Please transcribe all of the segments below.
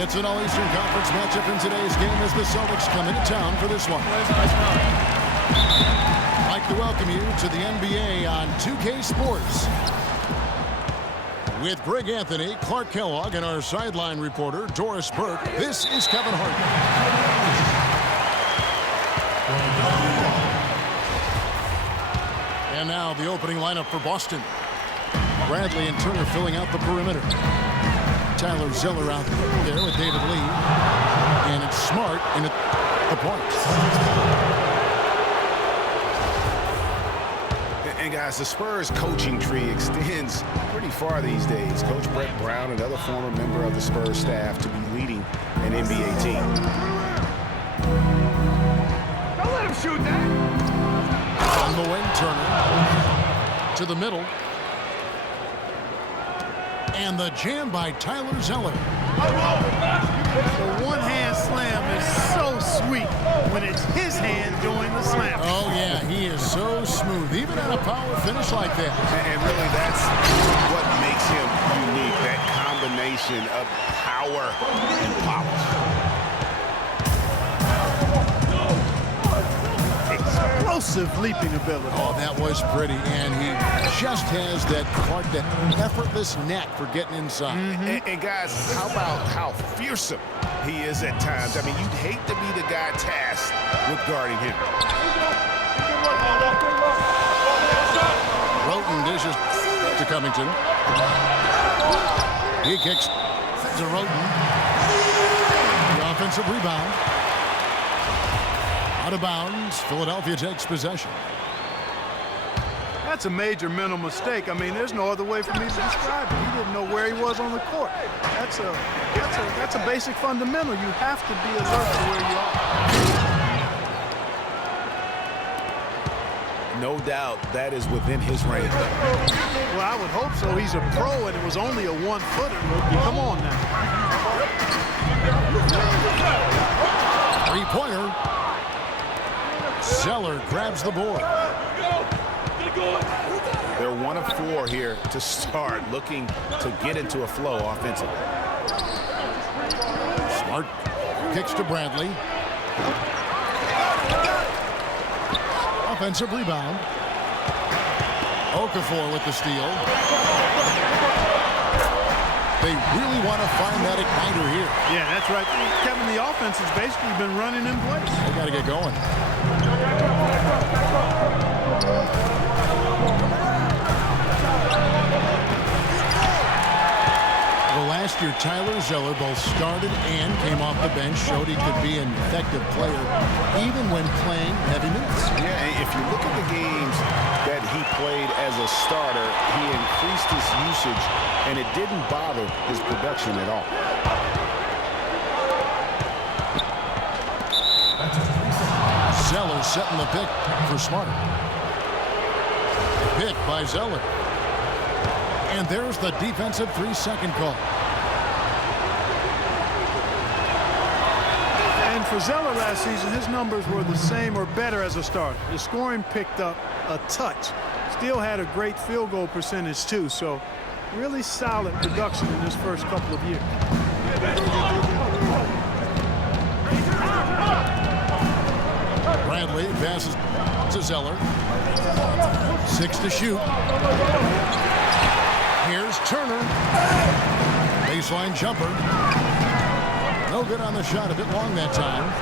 It's an All-Eastern Conference matchup in today's game as the Celtics come into town for this one. I'd like to welcome you to the NBA on 2K Sports. With Greg Anthony, Clark Kellogg, and our sideline reporter, Doris Burke, this is Kevin Harden. And now the opening lineup for Boston. Bradley and Turner filling out the perimeter. Tyler Zeller out there with David Lee. And it's Smart in at the point. And guys, the Spurs coaching tree extends pretty far these days. Coach Brett Brown, another former member of the Spurs staff, to be leading an NBA team. Don't let him shoot that. On the wing, Turner to the middle. And the jam by Tyler Zeller. The one-hand slam is so sweet when it's his hand doing the slam. Oh, yeah, he is so smooth, even on a power finish like that. And really, that's what makes him unique, that combination of power and polish. Explosive leaping ability. Oh, that was pretty, and he just has that effortless knack for getting inside. And guys, how about how fearsome he is at times? I mean, you'd hate to be the guy tasked with guarding him. Roten dishes to Covington. He kicks to Roten. The offensive rebound. Out of bounds. Philadelphia takes possession. That's a major mental mistake. I mean, there's no other way for me to describe it. He didn't know where he was on the court. That's a basic fundamental. You have to be alert to where you are. No doubt that is within his range. Well, I would hope so. He's a pro, and it was only a one-footer. Come on now. Three-pointer. Zeller grabs the board. They're 1 of 4 here to start, looking to get into a flow offensively. Smart kicks to Bradley. Offensive rebound. Okafor with the steal. They really want to find that igniter here. Yeah, that's right. Kevin, the offense has basically been running in place. They got to get going. Well, last year, Tyler Zeller both started and came off the bench, showed he could be an effective player even when playing heavy minutes. Yeah, if you look at the games that he played as a starter, he increased his usage, and it didn't bother his production at all. Zeller setting the pick for Smart. Pick by Zeller. And there's the defensive 3-second call. And for Zeller last season, his numbers were the same or better as a starter. His scoring picked up a touch. Still had a great field goal percentage, too. So really solid production in his first couple of years. Bradley passes to Zeller. 6 to shoot. Here's Turner. Baseline jumper. No good on the shot. A bit long that time.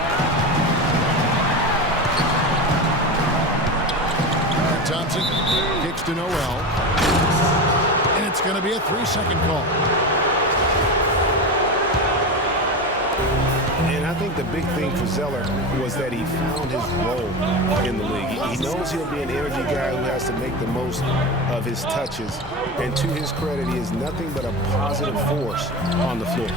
Thompson kicks to Noel. And it's going to be a 3-second call. And I think the big thing for Zeller was that he found his role in the league. He knows he'll be an energy guy who has to make the most of his touches. And to his credit, he is nothing but a positive force on the floor.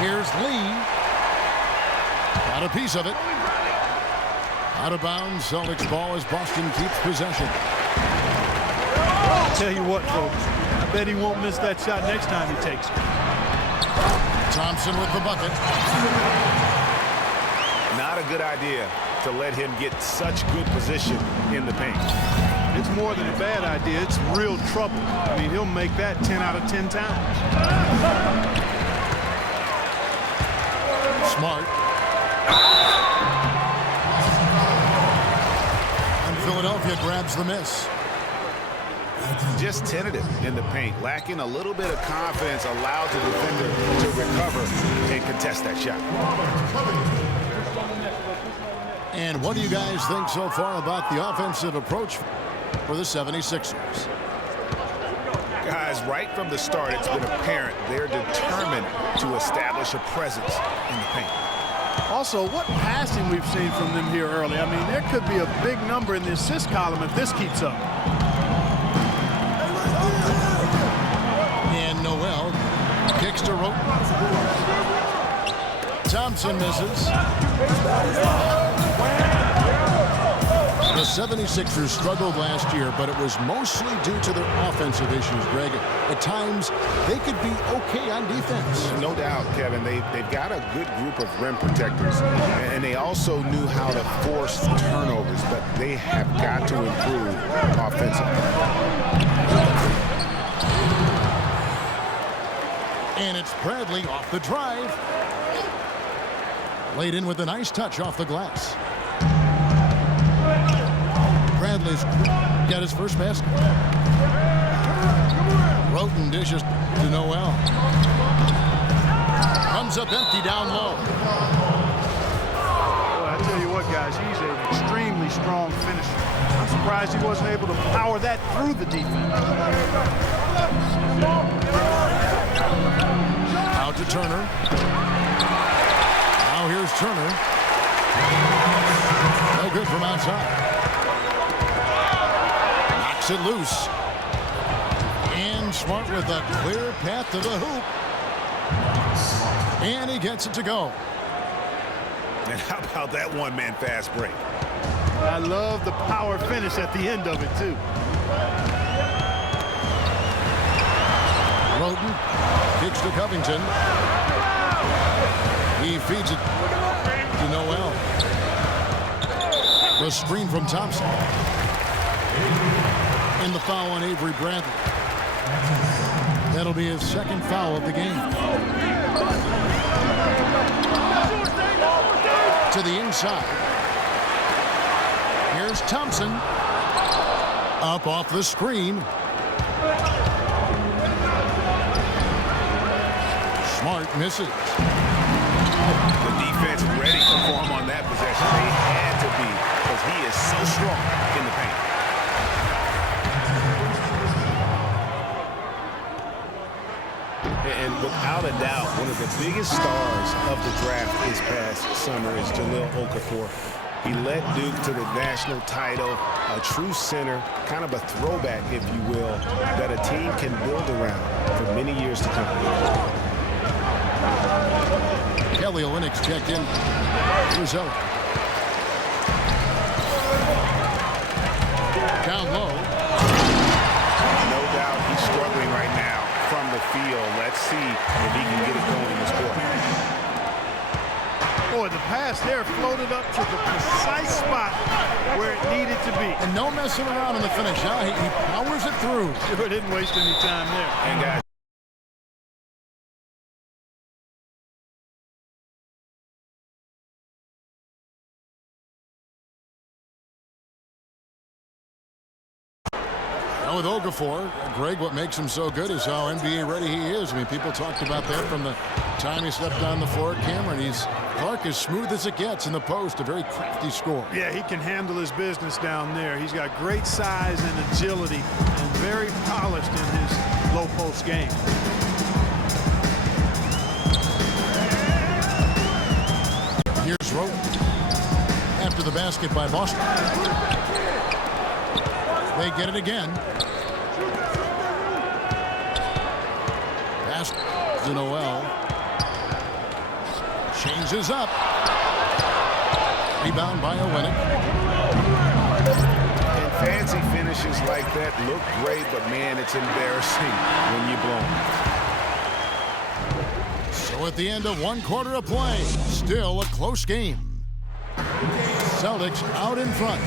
Here's Lee. Got a piece of it. Out of bounds. Celtics ball as Boston keeps possession. I'll tell you what, folks. I bet he won't miss that shot next time he takes it. Thompson with the bucket. Not a good idea to let him get such good position in the paint. It's more than a bad idea. It's real trouble. I mean, he'll make that 10 out of 10 times. Smart. And Philadelphia grabs the miss. Just tentative in the paint, lacking a little bit of confidence, allowed the defender to recover and contest that shot. And what do you guys think so far about the offensive approach for the 76ers? Guys, right from the start, it's been apparent they're determined to establish a presence in the paint. Also, what passing we've seen from them here early. I mean, there could be a big number in the assist column if this keeps up. And Noel kicks to Roten. Thompson misses. The 76ers struggled last year, but it was mostly due to their offensive issues, Greg. At times, they could be okay on defense. No doubt, Kevin. They've got a good group of rim protectors, and they also knew how to force turnovers, but they have got to improve offensively. And it's Bradley off the drive. Laid in with a nice touch off the glass. Bradley's got his first basket. Roten dishes to Noel. Comes up empty down low. Well, I tell you what, guys, he's an extremely strong finisher. I'm surprised he wasn't able to power that through the defense. Out to Turner. Now here's Turner. No good from outside. Knocks it loose. And Smart with a clear path to the hoop. And he gets it to go. And how about that one-man fast break? I love the power finish at the end of it, too. Roten kicks to Covington. He feeds it to Noel. The screen from Thompson. And the foul on Avery Bradley. That'll be his second foul of the game. To the inside. Here's Thompson. Up off the screen. Smart misses. The defense ready to perform on that possession. They had to be, because he is so strong in the paint. And without a doubt, one of the biggest stars of the draft this past summer is Jahlil Okafor. He led Duke to the national title, a true center, kind of a throwback, if you will, that a team can build around for many years to come. Kelly Olynyk checked in for Zeller. Down low. No doubt he's struggling right now from the field. Let's see if he can get it going in this quarter. Boy, the pass there floated up to the precise spot where it needed to be. And no messing around in the finish. Huh? He powers it through. Sure didn't waste any time there. And guys, with Okafor, Greg, what makes him so good is how NBA ready he is. I mean, people talked about that from the time he stepped on the floor at Cameron. Clark as smooth as it gets in the post, a very crafty score. Yeah, he can handle his business down there. He's got great size and agility and very polished in his low post game. Here's Roten after the basket by Boston. They get it again. Pass to Noel. Changes up. Rebound by Olynyk. and fancy finishes like that look great, but man, it's embarrassing when you blow them. So at the end of one quarter of play, still a close game. Celtics out in front,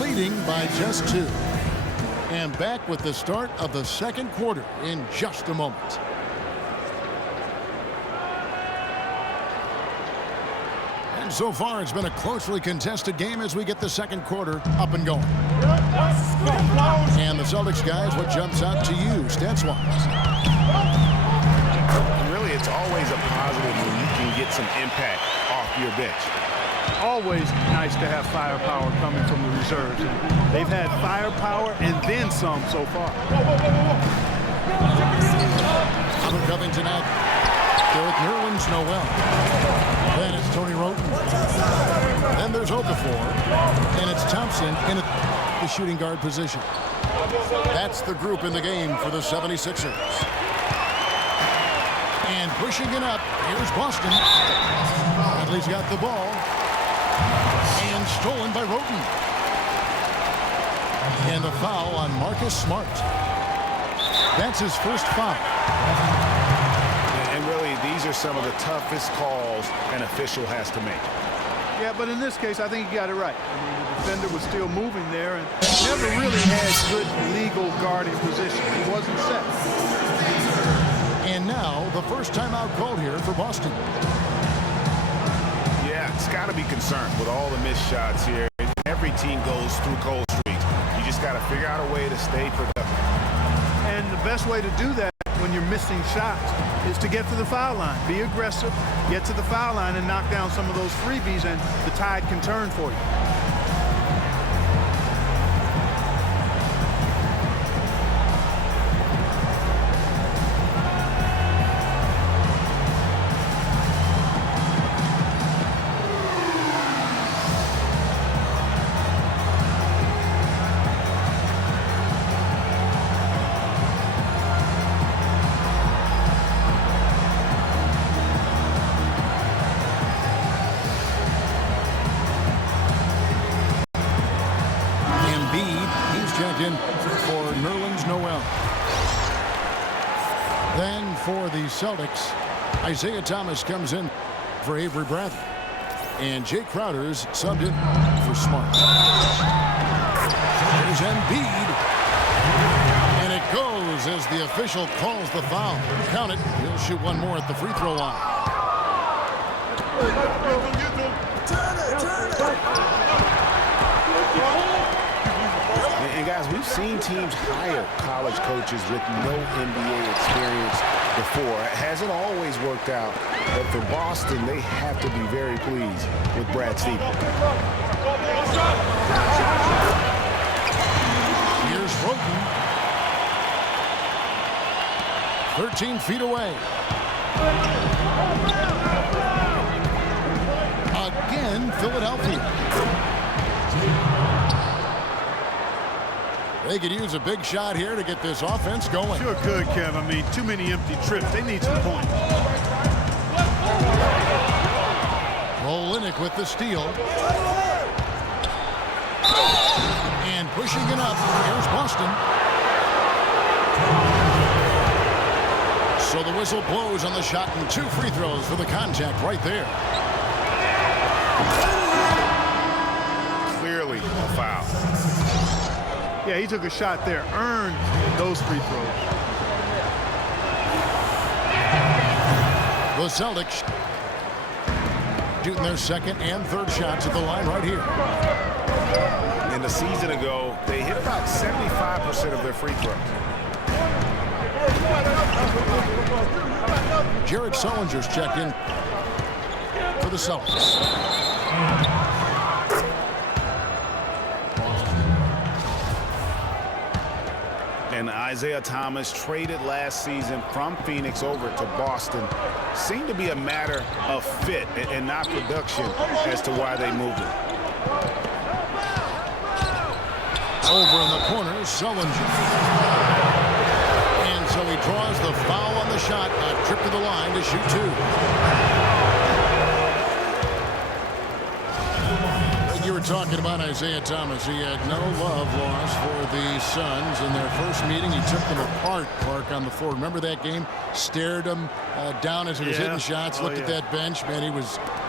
leading by just 2. And back with the start of the second quarter in just a moment. And so far, it's been a closely contested game as we get the second quarter up and going. And the Celtics guys, what jumps out to you stats-wise? Really, it's always a positive when you can get some impact off your bench. Always nice to have firepower coming from the reserves. And they've had firepower and then some so far. Robert Covington out there with Nerlens Noel. Then it's Tony Roten. Then there's Okafor. And it's Thompson in the shooting guard position. That's the group in the game for the 76ers. And pushing it up, here's Boston. Bradley's got the ball. And stolen by Roten. And a foul on Marcus Smart. That's his first foul. And really, these are some of the toughest calls an official has to make. Yeah, but in this case, I think he got it right. I mean, the defender was still moving there and never really had good legal guarding position. He wasn't set. And now, the first timeout called here for Boston. Yeah, it's got to be concerned with all the missed shots here. Every team goes through cold streaks. You just got to figure out a way to stay productive. And the best way to do that when you're missing shots is to get to the foul line. Be aggressive, get to the foul line, and knock down some of those freebies, and the tide can turn for you. In for Nerlens Noel. Then for the Celtics, Isaiah Thomas comes in for Avery Bradley. And Jay Crowder's subbed in for Smart. There's Embiid. And it goes as the official calls the foul. Count it. He'll shoot one more at the free throw line. And guys, we've seen teams hire college coaches with no NBA experience before. It hasn't always worked out, but for Boston, they have to be very pleased with Brad Stevens. Here's Roten. 13 feet away. Again, Philadelphia. They could use a big shot here to get this offense going. Sure could, Kev. I mean, too many empty trips. They need some points. Olynyk with the steal. And pushing it up. Here's Boston. So the whistle blows on the shot and 2 free throws for the contact right there. Clearly a foul. Yeah, he took a shot there, earned those free throws. The Celtics shooting their second and third shots at the line right here. And a season ago, they hit about 75% of their free throws. Jared Sullinger's checked in for the Celtics. And Isaiah Thomas, traded last season from Phoenix over to Boston, seemed to be a matter of fit and not production as to why they moved him. Over in the corner, Sullinger. And so he draws the foul on the shot. A trip to the line to shoot 2. You're were talking about Isaiah Thomas. He had no love lost for the Suns in their first meeting. He took them apart, Clark, on the floor. Remember that game? Stared him down as he was hitting shots. Looked at that bench. Man,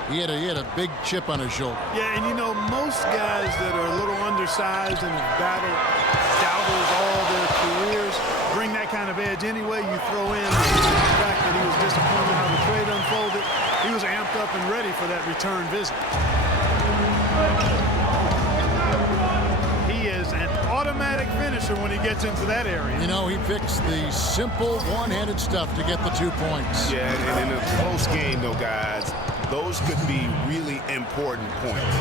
he had a big chip on his shoulder. Yeah, and you know, most guys that are a little undersized and have battled doubters all their careers bring that kind of edge anyway. You throw in the fact that he was disappointed how the trade unfolded. He was amped up and ready for that return visit. He is an automatic finisher when he gets into that area. You know, he picks the simple one-handed stuff to get the 2 points. Yeah, and in a close game, though, guys, those could be really important points.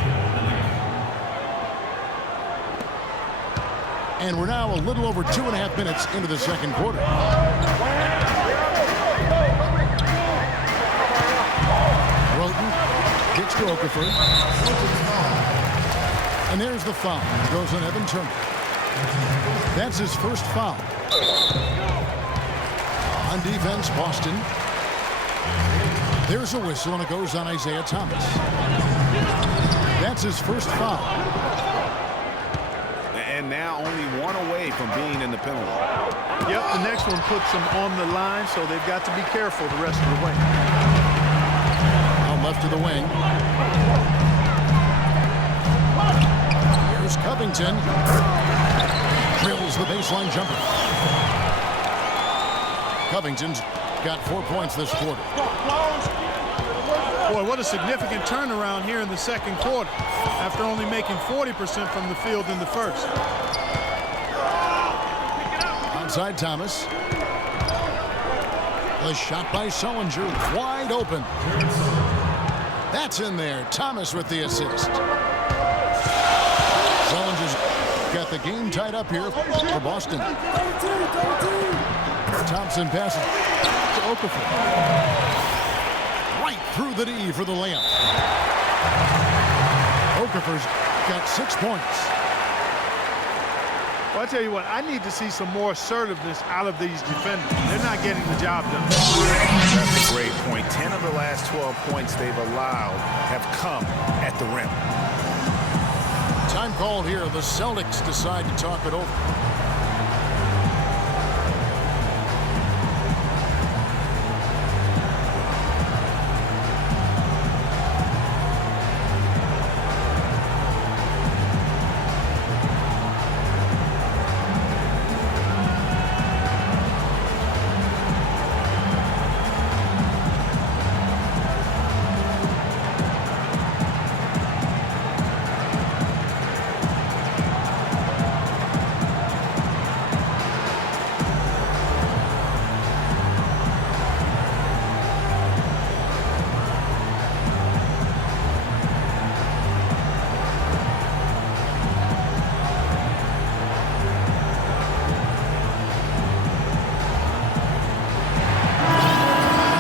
And we're now a little over 2.5 minutes into the second quarter. Roten kicks to Okafor. And there's the foul. It goes on Evan Turner. That's his first foul. On defense, Boston. There's a whistle, and it goes on Isaiah Thomas. That's his first foul. And now only one away from being in the penalty. Yep, the next one puts them on the line, so they've got to be careful the rest of the way. Now left of the wing. Here's Covington. Drills the baseline jumper. Covington's got 4 points this quarter. Boy, what a significant turnaround here in the second quarter after only making 40% from the field in the first. Outside Thomas. The shot by Sullinger, wide open. That's in there. Thomas with the assist. Sullinger's got the game tied up here for Boston. Thompson passes to Okafor. Right through the D for the layup. Okafor's got 6 points. Well, I tell you what, I need to see some more assertiveness out of these defenders. They're not getting the job done. That's a great point. 10 of the last 12 points they've allowed have come at the rim. Time call here. The Celtics decide to talk it over.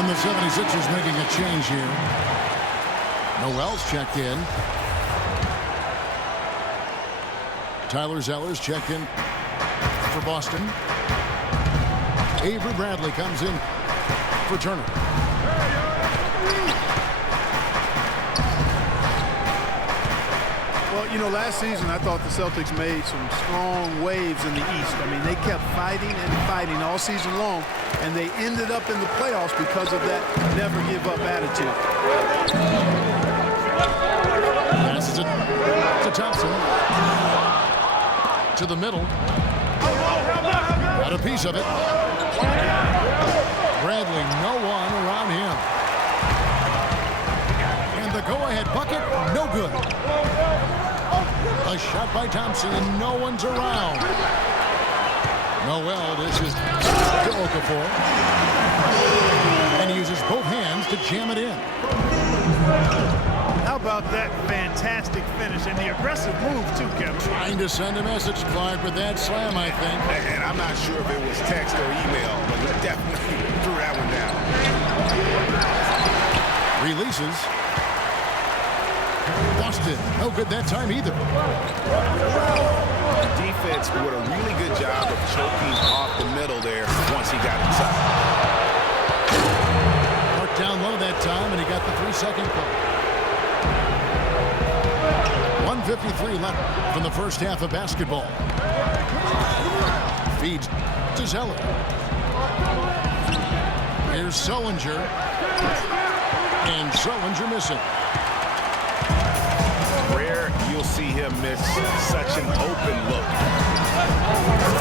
The 76ers making a change here. Noel's checked in. Tyler Zeller's checked in for Boston. Avery Bradley comes in for Turner. Well, you know, last season I thought the Celtics made some strong waves in the East. I mean, they kept fighting and fighting all season long, and they ended up in the playoffs because of that never-give-up attitude. Passes it to Thompson. To the middle. Got a piece of it. Bradley, no one around him. And the go-ahead bucket, no good. A shot by Thompson, and no one's around. Noel dishes to Okafor. And he uses both hands to jam it in. How about that fantastic finish and the aggressive move, too, Kevin? Trying to send a message, Clark, with that slam, I think. And I'm not sure if it was text or email, but he definitely threw that one down. Releases. Boston, no good that time either. Defense did a really good job of choking off the middle there once he got inside. Marked down low that time, and he got the 3-second call. 1 1:53 left from the first half of basketball. Feeds to Zeller. Here's Sullinger. And Sullinger missing. Rare you'll see him miss such an open look.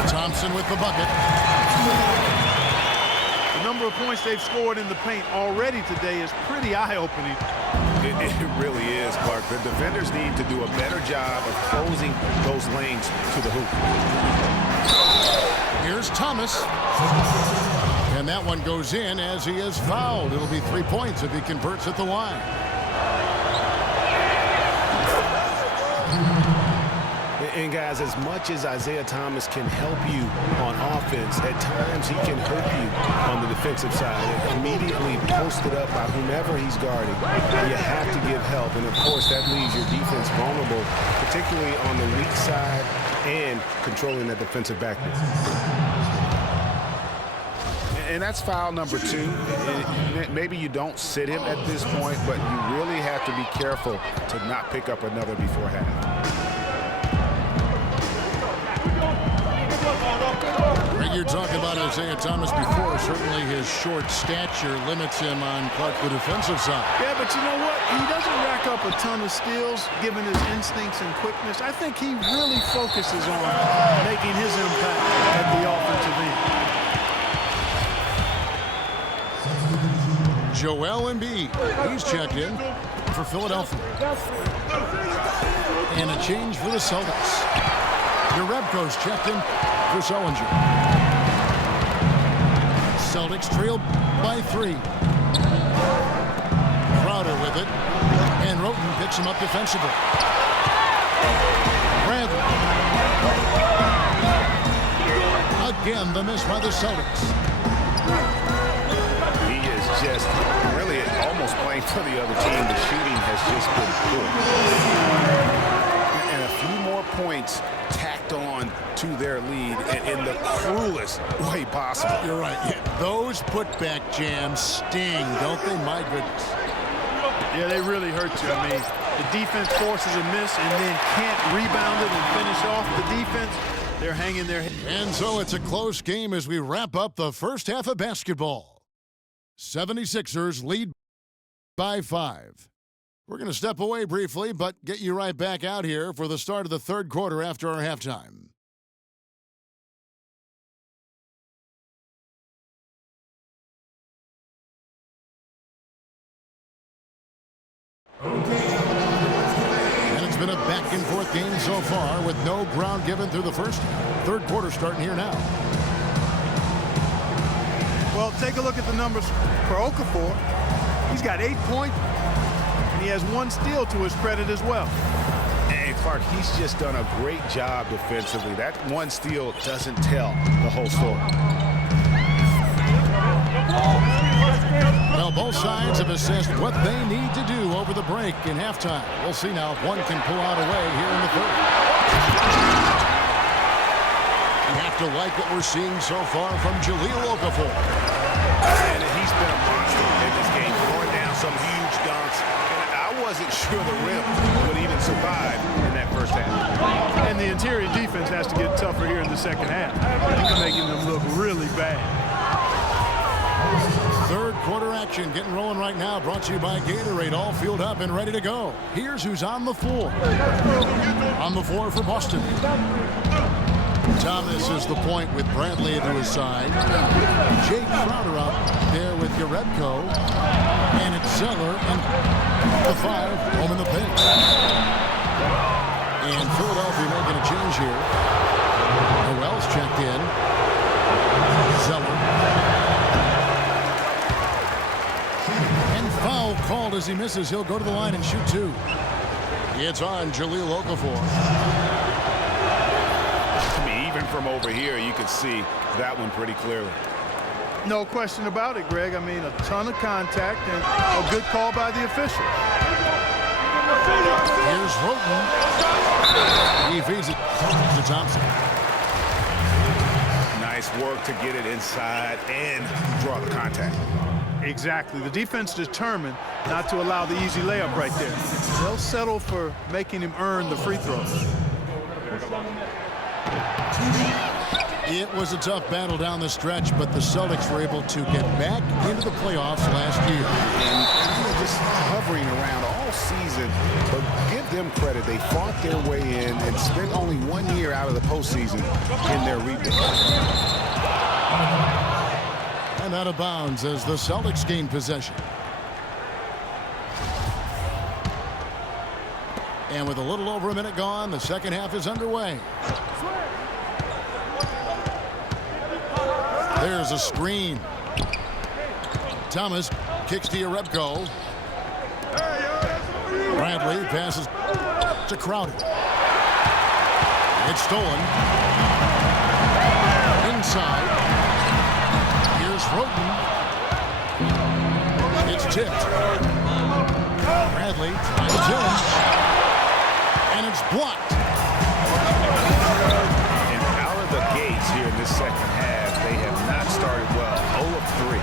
Thompson with the bucket. The number of points they've scored in the paint already today is pretty eye-opening. It really is, Clark. The defenders need to do a better job of closing those lanes to the hoop. Here's Thomas. And that one goes in as he is fouled. It'll be 3 points if he converts at the line. And guys, as much as Isaiah Thomas can help you on offense, at times he can hurt you on the defensive side. Immediately posted up by whomever he's guarding, you have to give help. And of course, that leaves your defense vulnerable, particularly on the weak side and controlling that defensive backboard. And that's foul number 2. And maybe you don't sit him at this point, but you really have to be careful to not pick up another before half. You talked about Isaiah Thomas before. Certainly his short stature limits him on Clark, the defensive side. Yeah, but you know what? He doesn't rack up a ton of steals given his instincts and quickness. I think he really focuses on making his impact at the offensive end. Joel Embiid. He's checked in for Philadelphia. And a change for the Celtics. Jerebko's checked in for Sullinger. Celtics trail by 3. Crowder with it. And Roten picks him up defensively. Bradley. Again, the miss by the Celtics. He is just really almost playing for the other team. The shooting has just been poor. And a few more points tacked on to their lead in the cruelest way possible. You're right. Yeah, those putback jams sting, don't they? My goodness. Yeah, they really hurt you. I mean, the defense forces a miss and then can't rebound it and finish off the defense. They're hanging their head. And so it's a close game as we wrap up the first half of basketball. 76ers lead by 5. We're going to step away briefly, but get you right back out here for the start of the third quarter after our halftime. And it's been a back-and-forth game so far with no ground given through the first half. Third quarter starting here now. Well, take a look at the numbers for Okafor. He's got 8 points. He has 1 steal to his credit as well. And Clark, he's just done a great job defensively. That 1 steal doesn't tell the whole story. Well, both sides have assessed what they need to do over the break in halftime. We'll see now if one can pull out a way here in the third. You have to like what we're seeing so far from Jahlil Okafor. And he's been a monster in this game, throwing down some huge dunks. I wasn't sure the rim would even survive in that first half. And the interior defense has to get tougher here in the second half. They're making them look really bad. Third quarter action getting rolling right now, brought to you by Gatorade, all fueled up and ready to go. Here's who's on the floor. On the floor for Boston. Thomas is the point with Bradley to his side. Jake Crowder up there with Jerebko. And it's Zeller and the 5 home in the paint. And Philadelphia making a change here. Noel's checked in. Zeller. And foul called as he misses. He'll go to the line and shoot 2. It's on Jahlil Okafor. Even from over here, you can see that one pretty clearly. No question about it, Greg. I mean, a ton of contact and a good call by the official. Here's Roten. He feeds it to Thompson. Nice work to get it inside and draw the contact. Exactly. The defense determined not to allow the easy layup right there. They'll settle for making him earn the free throws. It was a tough battle down the stretch, but the Celtics were able to get back into the playoffs last year. And kind of just hovering around all season, but give them credit. They fought their way in and spent only 1 year out of the postseason in their rebuild. And out of bounds as the Celtics gain possession. And with a little over a minute gone, the second half is underway. There's a screen. Thomas kicks to Jerebko. Bradley passes to Crowder. It's stolen. Inside. Here's Roten. It's tipped. Bradley tries in. And it's blocked. And out of the gates here in this second half, they have not started well. 0 of 3.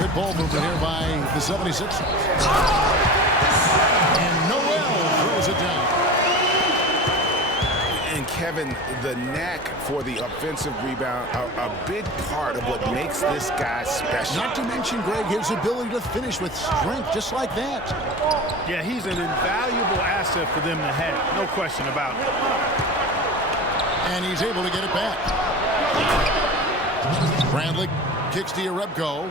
Good ball movement here by the 76ers. And Noel throws it down. And Kevin, the knack for the offensive rebound, a big part of what makes this guy special. Not to mention, Greg, his ability to finish with strength just like that. Yeah, he's an invaluable asset for them to have. No question about it. And he's able to get it back. Bradley kicks to Jerebko.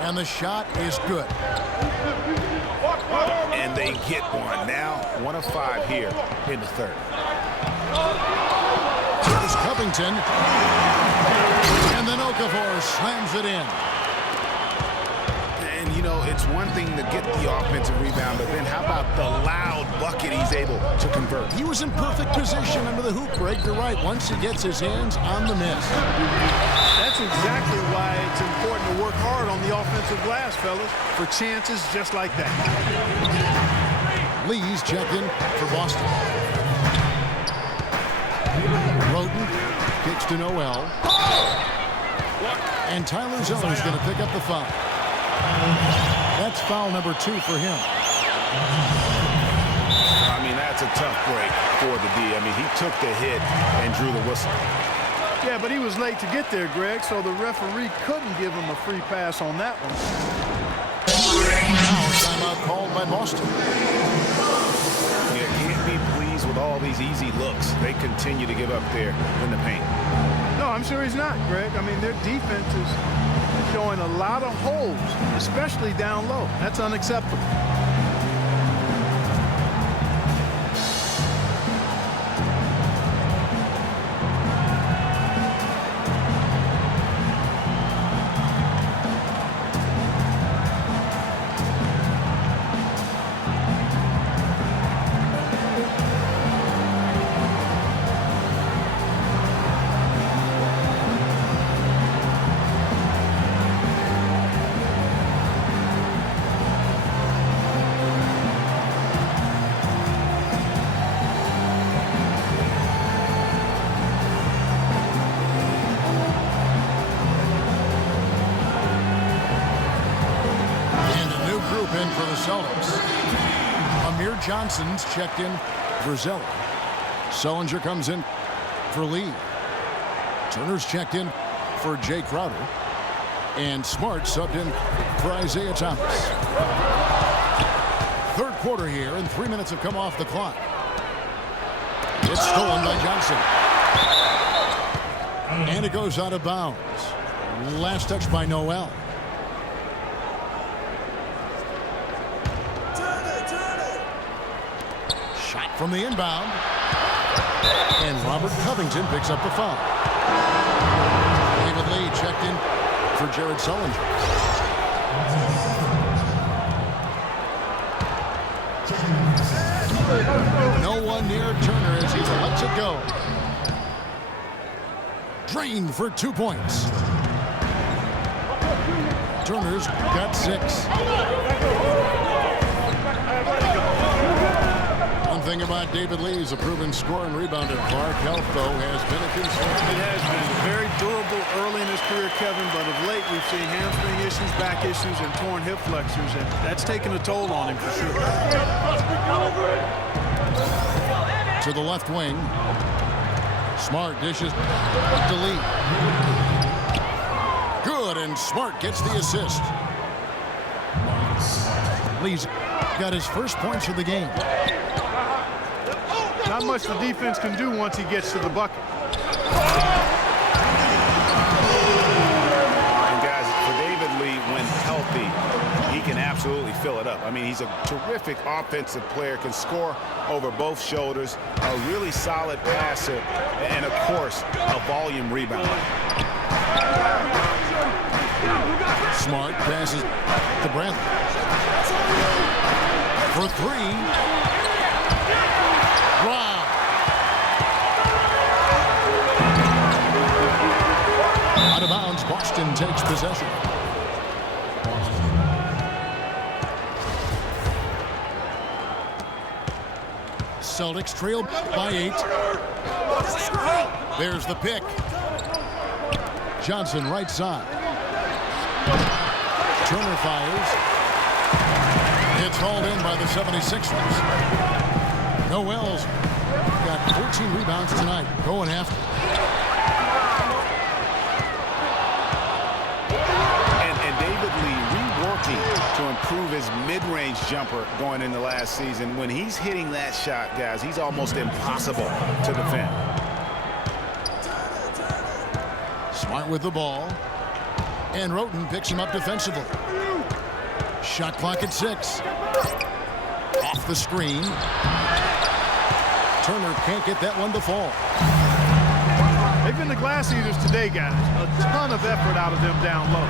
And the shot is good. And they get one. Now 1 of 5 here in the third. Here's Covington. And then Okafor slams it in. And, you know, it's one thing to get the offensive rebound, but then how about the loud bucket he's able to convert? He was in perfect position under the hoop, Greg. You're right. Once he gets his hands on the miss. That's exactly why it's important to work hard on the offensive glass, fellas, for chances just like that. Lee's checked in for Boston. Roten kicks to Noel. And Tyler Zeller's going to pick up the foul. That's foul number 2 for him. I mean, that's a tough break for the D. I mean, he took the hit and drew the whistle. Yeah, but he was late to get there, Greg, so the referee couldn't give him a free pass on that one. Now timeout called by Boston. You can't be pleased with all these easy looks they continue to give up there in the paint. No, I'm sure he's not, Greg. I mean, their defense is showing a lot of holes, especially down low. That's unacceptable. Johnson's checked in for Zeller. Sullinger comes in for Lee. Turner's checked in for Jay Crowder. And Smart subbed in for Isaiah Thomas. Third quarter here, and 3 minutes have come off the clock. It's stolen by Johnson. And it goes out of bounds. Last touch by Noel. From the inbound. And Robert Covington picks up the foul. David Lee checked in for Jared Sullinger. No one near Turner as he lets it go. Drained for 2 points. Turner's got 6. thing about David Lee is a proven scorer and rebounder. Clark health, though, has been a concern. It has been very durable early in his career, Kevin, but of late we've seen hamstring issues, back issues, and torn hip flexors, and that's taken a toll on him for sure. To the left wing. Smart dishes to Lee. Good, and Smart gets the assist. Lee's got his first points of the game. Not much the defense can do once he gets to the bucket. And guys, for David Lee, when healthy, he can absolutely fill it up. I mean, he's a terrific offensive player, can score over both shoulders, a really solid passer, and of course, a volume rebounder. Smart passes to Brantley. For three. Wow. Out of bounds, Boston takes possession. Celtics trail by 8. There's the pick. Johnson right side. Turner fires. It's hauled in by the 76ers. Noel's got 14 rebounds tonight. Going after. And David Lee reworking to improve his mid-range jumper going into last season. When he's hitting that shot, guys, he's almost impossible to defend. Smart with the ball. And Roten picks him up defensively. Shot clock at 6. Off the screen. Turner can't get that one to fall. They've been the glass eaters today, guys. A ton of effort out of them down low.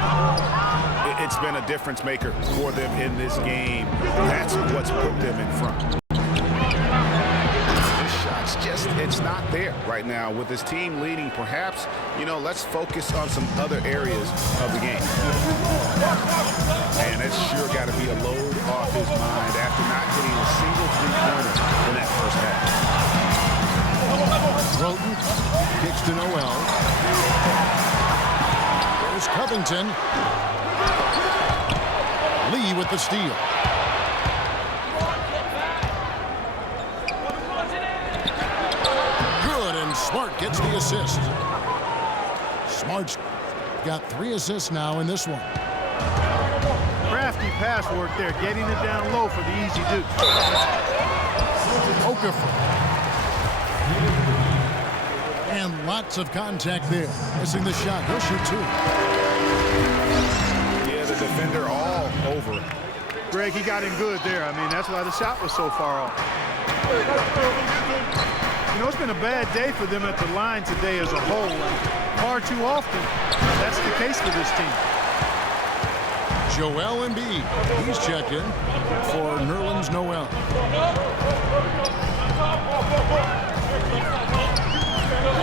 It's been a difference maker for them in this game. That's what's put them in front. The shot's just, it's not there right now. With his team leading, perhaps, you know, let's focus on some other areas of the game. And it's sure got to be a load off his mind after not hitting a single three-pointer in that first half. Roten kicks to Noel. There's Covington. Lee with the steal. Good, and Smart gets the assist. Smart's got 3 assists now in this one. Crafty pass work there, getting it down low for the easy deuce. Okafor. And lots of contact there. Missing the shot. He'll shoot 2. Yeah, the defender all over it. Greg, he got in good there. I mean, that's why the shot was so far off. You know, it's been a bad day for them at the line today as a whole. Far too often, that's the case for this team. Joel Embiid. He's checked in for Nerlens Noel.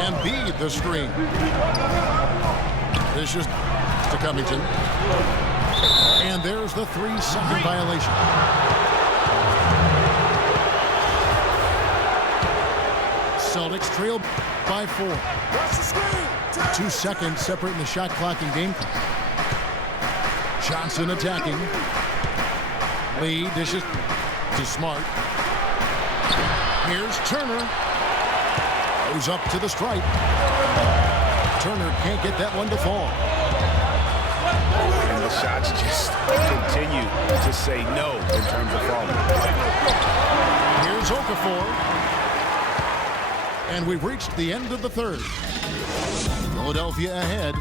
Embiid the screen. This is to Covington. And there's the 3-second violation. Celtics trail by 4. 2 seconds separating the shot clock and game clock. Johnson attacking. Lee dishes to Smart. Here's Turner. Goes up to the stripe. Turner can't get that one to fall. And the shots just continue to say no in terms of falling. Here's Okafor. And we've reached the end of the third. Philadelphia ahead,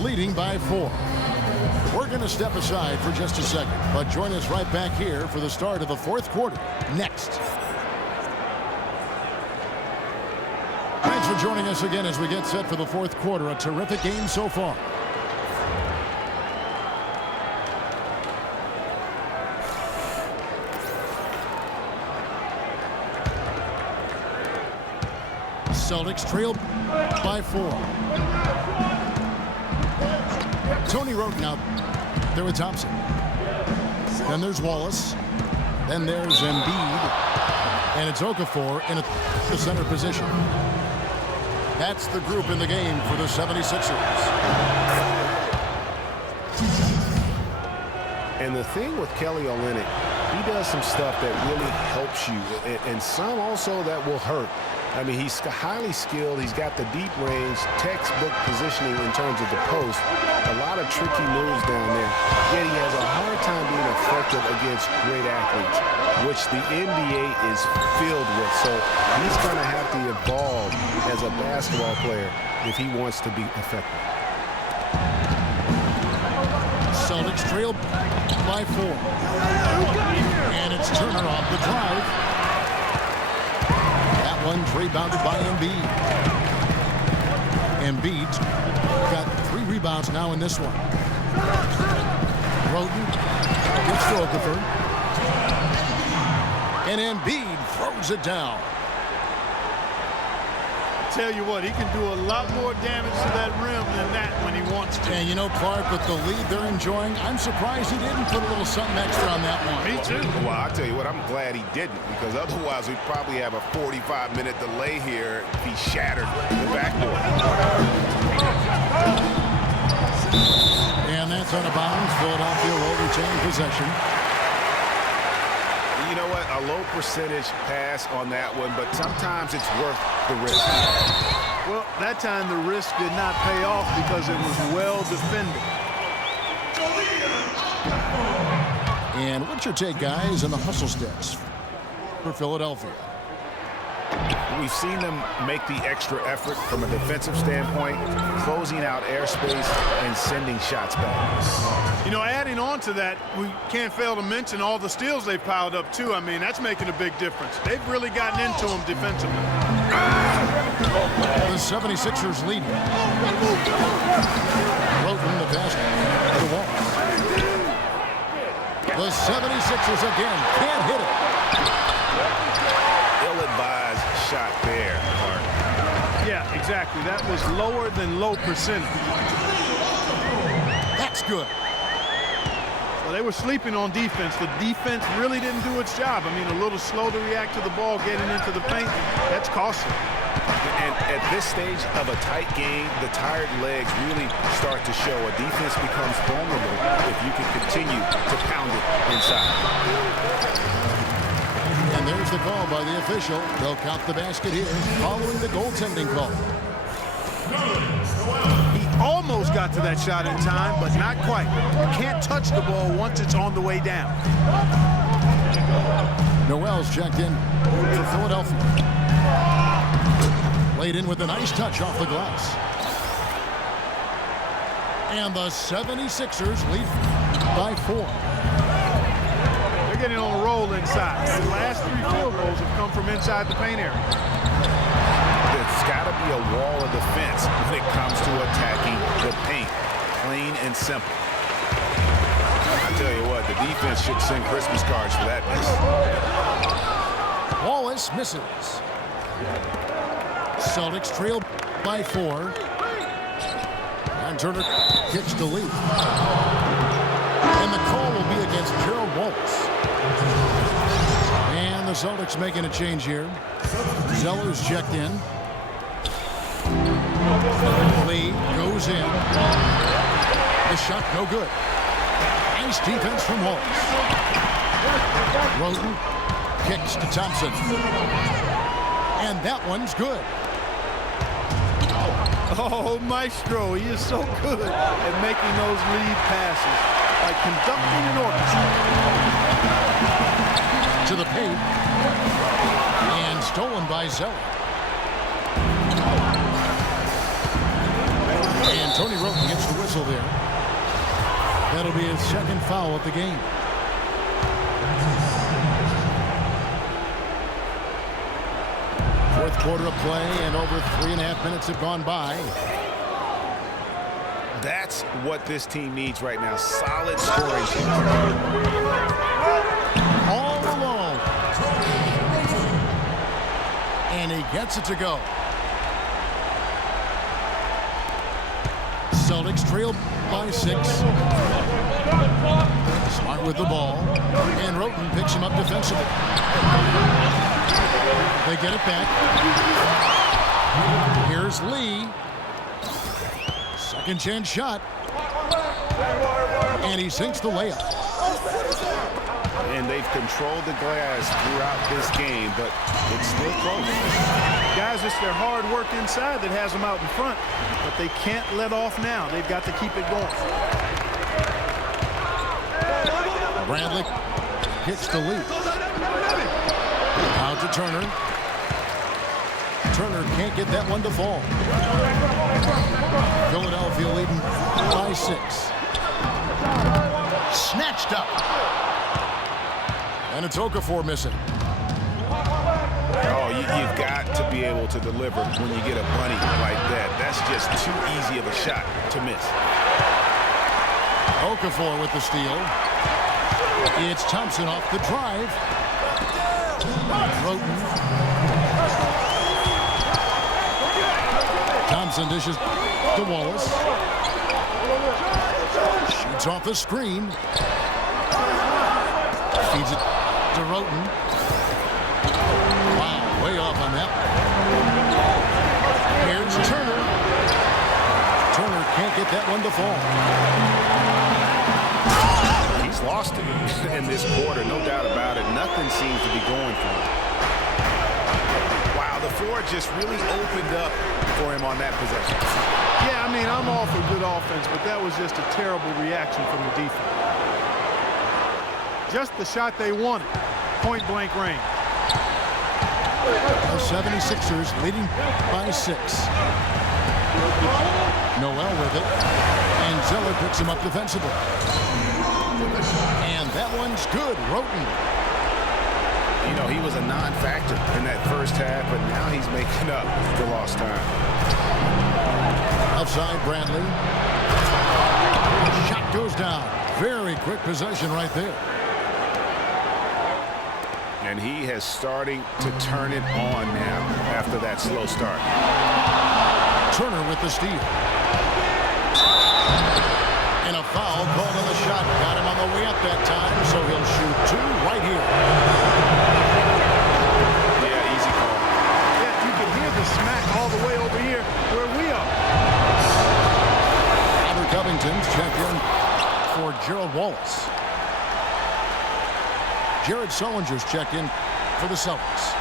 leading by 4. We're going to step aside for just a second, but join us right back here for the start of the 4th quarter next. Thanks for joining us again as we get set for the 4th quarter. A terrific game so far. Celtics trail by 4. Tony Roten out there with Thompson. Then there's Wallace. Then there's Embiid. And it's Okafor in the center position. That's the group in the game for the 76ers. And the thing with Kelly Olynyk, he does some stuff that really helps you, and some also that will hurt. I mean, he's highly skilled. He's got the deep range, textbook positioning in terms of the post. A lot of tricky moves down there. Yet he has a hard time being effective against great athletes, which the NBA is filled with. So he's going to have to evolve as a basketball player if he wants to be effective. Celtics trail by 4. And it's Turner off the drive. That one's rebounded by Embiid. Embiid's got 3 rebounds now in this one. Roden gets to Okafor. And Embiid throws it down. Tell you what, he can do a lot more damage to that rim than that when he wants to. And you know, Clark, with the lead they're enjoying, I'm surprised he didn't put a little something extra on that one. Me too. Well, I'll tell you what, I'm glad he didn't, because otherwise we'd probably have a 45-minute delay here if he shattered the backboard. And that's out of bounds. Philadelphia will retain possession. You know what? A low percentage pass on that one, but sometimes it's worth the risk. Well, that time the risk did not pay off because it was well defended. And what's your take, guys, on the hustle stats for Philadelphia? We've seen them make the extra effort from a defensive standpoint, closing out airspace and sending shots back. You know, adding on to that, we can't fail to mention all the steals they've piled up, too. I mean, that's making a big difference. They've really gotten into them defensively. The 76ers leading. Roten the pass to the wall. The 76ers again can't hit it. Ill-advised shot there, Mark. Yeah, exactly. That was lower than low percentage. That's good. Well, they were sleeping on defense. The defense really didn't do its job. I mean, a little slow to react to the ball getting into the paint. That's costly. And at this stage of a tight game, the tired legs really start to show. A defense becomes vulnerable if you can continue to pound it inside. And there's the call by the official. They'll count the basket here following the goaltending call. He almost got to that shot in time, but not quite. You can't touch the ball once it's on the way down. Noel's checked in for Philadelphia. Laid in with a nice touch off the glass. And the 76ers lead by 4. They're getting on a roll inside. The last 3 field goals have come from inside the paint area. There's got to be a wall of defense when it comes to attacking the paint. Plain and simple. I tell you what, the defense should send Christmas cards for that miss. Wallace misses. Celtics trail by 4. And Turner kicks to lead. And the call will be against Gerald Wallace. And the Celtics making a change here. Zeller's checked in. Lee goes in. The shot no good. Nice defense from Wallace. Roden kicks to Thompson. And that one's good. Oh, Maestro, he is so good at making those lead passes, like conducting an orchestra. To the paint. And stolen by Zeller. And Tony Roten gets the whistle there. That'll be his second foul of the game. Fourth quarter of play, and over 3.5 minutes have gone by. That's what this team needs right now. Solid scoring. All alone. And he gets it to go. Celtics trail by 6. Smart with the ball. And Roten picks him up defensively. They get it back. Here's Lee. Second chance shot. And he sinks the layup. And they've controlled the glass throughout this game, but it's still close. Guys, it's their hard work inside that has them out in front, but they can't let off now. They've got to keep it going. Bradley hits the lead. Out to Turner. Turner can't get that one to fall. Philadelphia leading by 6. Snatched up. And it's Okafor missing. Oh, you've got to be able to deliver when you get a bunny like that. That's just too easy of a shot to miss. Okafor with the steal. It's Thompson off the drive. Roten. Thompson dishes to Wallace. Shoots off the screen. Feeds it to Roten. Wow, way off on that. Here's Turner. Turner can't get that one to fall. He's lost it in this quarter, no doubt about it. Nothing seems to be going for him. Wow, the floor just really opened up for him on that possession. Yeah, I mean, I'm all for good offense, but that was just a terrible reaction from the defense. Just the shot they wanted. Point-blank range. The 76ers leading by 6. Noel with it. And Zeller picks him up defensively. And that one's good. Roten. You know, he was a non-factor in that first half, but now he's making up for lost time. Outside Bradley. Shot goes down. Very quick possession right there. And he has starting to turn it on now after that slow start. Turner with the steal. And a foul called on the shot. Got him on the way up that time, so he'll shoot 2 right here. Yeah, easy call. Yeah, you can hear the smack all the way over here where we are. Robert Covington's checked in for Gerald Wallace. Jared Sullinger's checked in for the Celtics.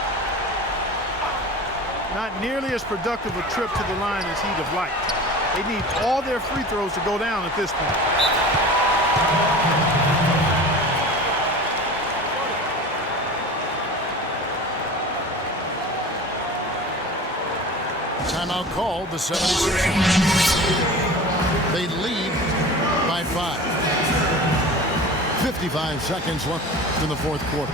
Not nearly as productive a trip to the line as he'd have liked. They need all their free throws to go down at this point. Timeout called, the 76ers. They lead by 5. 55 seconds left in the fourth quarter.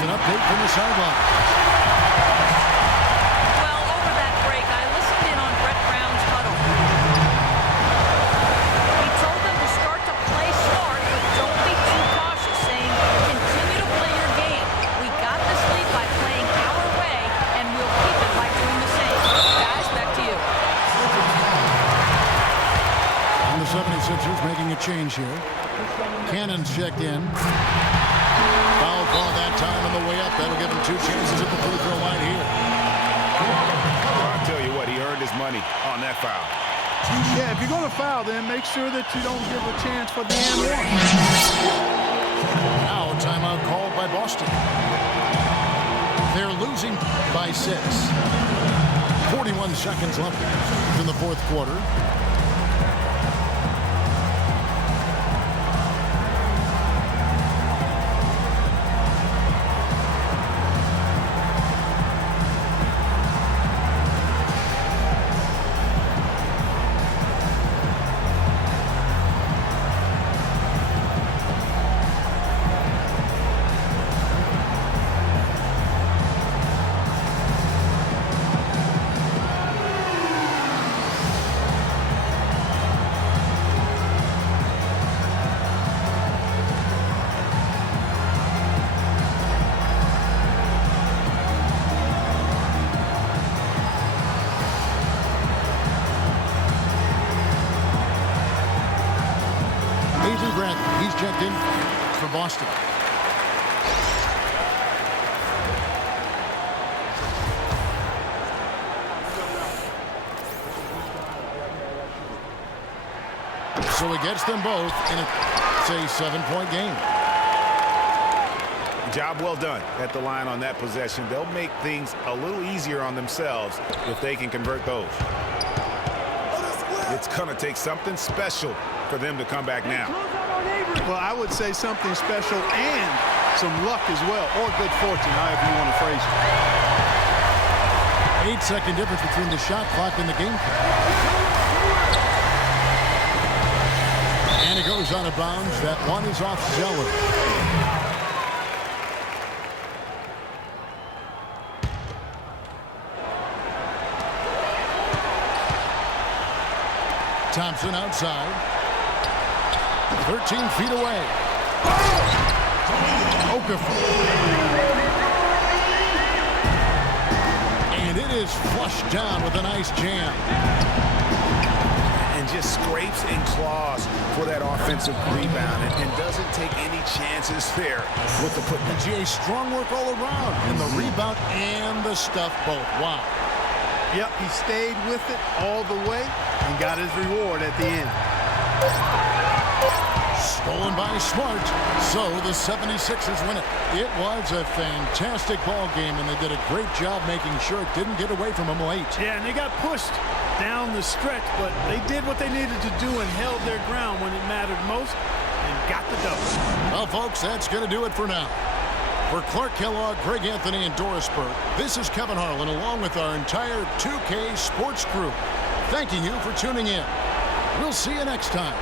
An update from the sideline. Well, over that break, I listened in on Brett Brown's huddle. He told them to start to play smart, but don't be too cautious, saying, continue to play your game. We got this lead by playing our way, and we'll keep it by doing the same. Guys, back to you. And the 76ers making a change here. Cannon's checked in. Foul call that time on the way up. That'll give him 2 chances at the free throw line here. I'll tell you what, he earned his money on that foul. Yeah, if you're going to foul, then make sure that you don't give a chance for the and one. Now a timeout called by Boston. They're losing by 6. 41 seconds left in the fourth quarter. checked in for Boston. So he gets them both, and it's a 7-point game. Job well done at the line on that possession. They'll make things a little easier on themselves if they can convert those. It's going to take something special for them to come back now. Well, I would say something special and some luck as well, or good fortune, however you want to phrase it. 8-second difference between the shot clock and the game clock. And it goes out of bounds. That one is off Zeller. Thompson outside. 13 feet away. Okafor. And it is flushed down with a nice jam. And just scrapes and claws for that offensive rebound and doesn't take any chances there with the putback. GA, strong work all around in the rebound and the stuff both. Wow. Yep, he stayed with it all the way and got his reward at the end. Stolen by Smart, so the 76ers win it. It was a fantastic ball game, and they did a great job making sure it didn't get away from them late. Yeah, and they got pushed down the stretch, but they did what they needed to do and held their ground when it mattered most and got the double. Well, folks, that's going to do it for now. For Clark Kellogg, Greg Anthony, and Doris Burke, this is Kevin Harlan along with our entire 2K Sports crew, thanking you for tuning in. We'll see you next time.